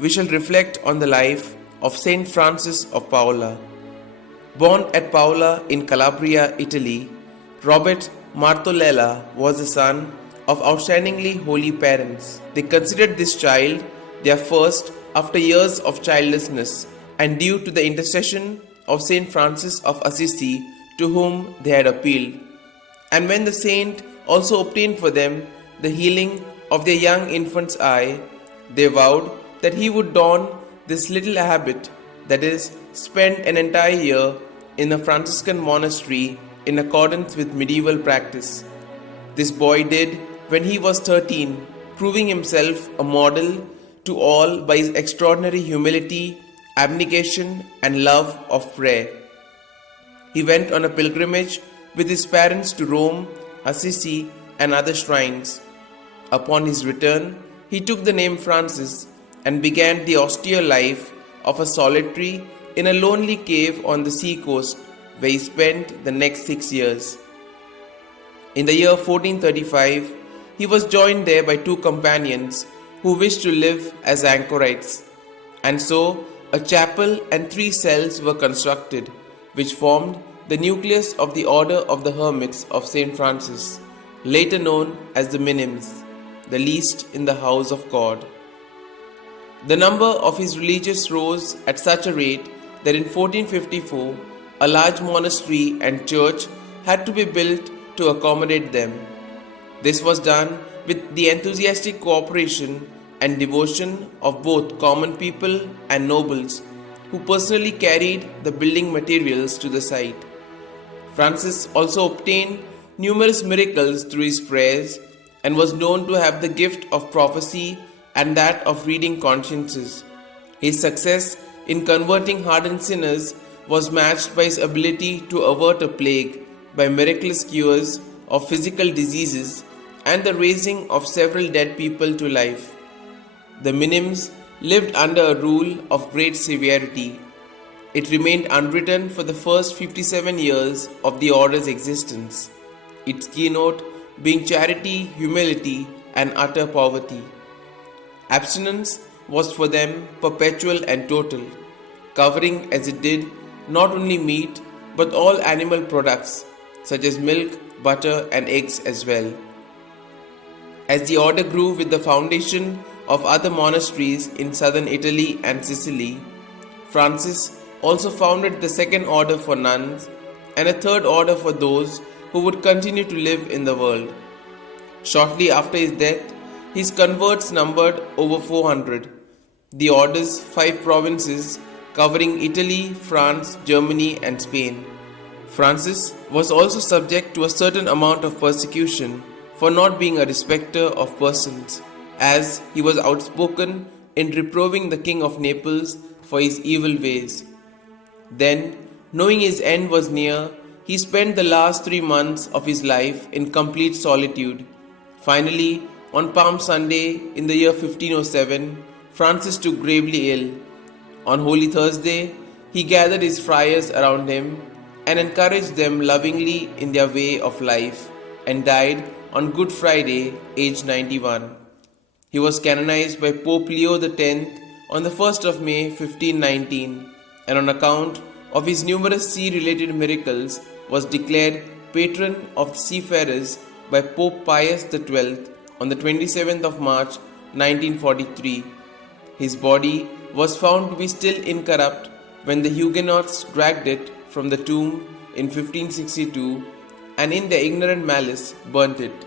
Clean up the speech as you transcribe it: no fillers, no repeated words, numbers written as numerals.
we shall reflect on the life of St Francis of Paola. Born at Paola in Calabria, Italy, Robert Martolella was the son of outstandingly holy parents. They considered this child their first after years of childlessness and due to the intercession of St Francis of Assisi, to whom they had appealed. And when the saint also obtained for them the healing of their young infant's eye, they vowed that he would don this little habit, that is, spend an entire year in a Franciscan monastery in accordance with medieval practice. This boy did when he was 13, proving himself a model to all by his extraordinary humility, abnegation, and love of prayer. He went on a pilgrimage with his parents to Rome, Assisi, and other shrines. Upon his return, he took the name Francis and began the austere life of a solitary in a lonely cave on the sea coast, where he spent the next 6 years. In the year 1435, he was joined there by 2 companions who wished to live as anchorites, and so a chapel and 3 cells were constructed, which formed the nucleus of the Order of the Hermits of St. Francis, later known as the Minims, the least in the house of God. The number of his religious rose at such a rate that in 1454 a large monastery and church had to be built to accommodate them. This was done with the enthusiastic cooperation and devotion of both common people and nobles, who personally carried the building materials to the site. Francis also obtained numerous miracles through his prayers and was known to have the gift of prophecy and that of reading consciences. His success in converting hardened sinners was matched by his ability to avert a plague by miraculous cures of physical diseases and the raising of several dead people to life. The Minims lived under a rule of great severity. It remained unwritten for the first 57 years of the order's existence, its keynote being charity, humility, and utter poverty. Abstinence was for them perpetual and total, covering as it did not only meat but all animal products such as milk, butter, and eggs as well. As the order grew with the foundation of other monasteries in southern Italy and Sicily, Francis also founded the second order for nuns and a third order for those who would continue to live in the world. Shortly after his death, his converts numbered over 400. The order's 5 provinces covering Italy, France, Germany, and Spain. Francis was also subject to a certain amount of persecution for not being a respecter of persons, as he was outspoken in reproving the King of Naples for his evil ways. Then, knowing his end was near, he spent the last 3 months of his life in complete solitude. Finally, on Palm Sunday in the year 1507, Francis took gravely ill. On Holy Thursday, he gathered his friars around him and encouraged them lovingly in their way of life, and died on Good Friday, aged 91. He was canonized by Pope Leo X on the 1st of May 1519, and on account of his numerous sea-related miracles was declared patron of seafarers by Pope Pius XII on the 27th of March 1943. His body was found to be still incorrupt when the Huguenots dragged it from the tomb in 1562 and in their ignorant malice burnt it.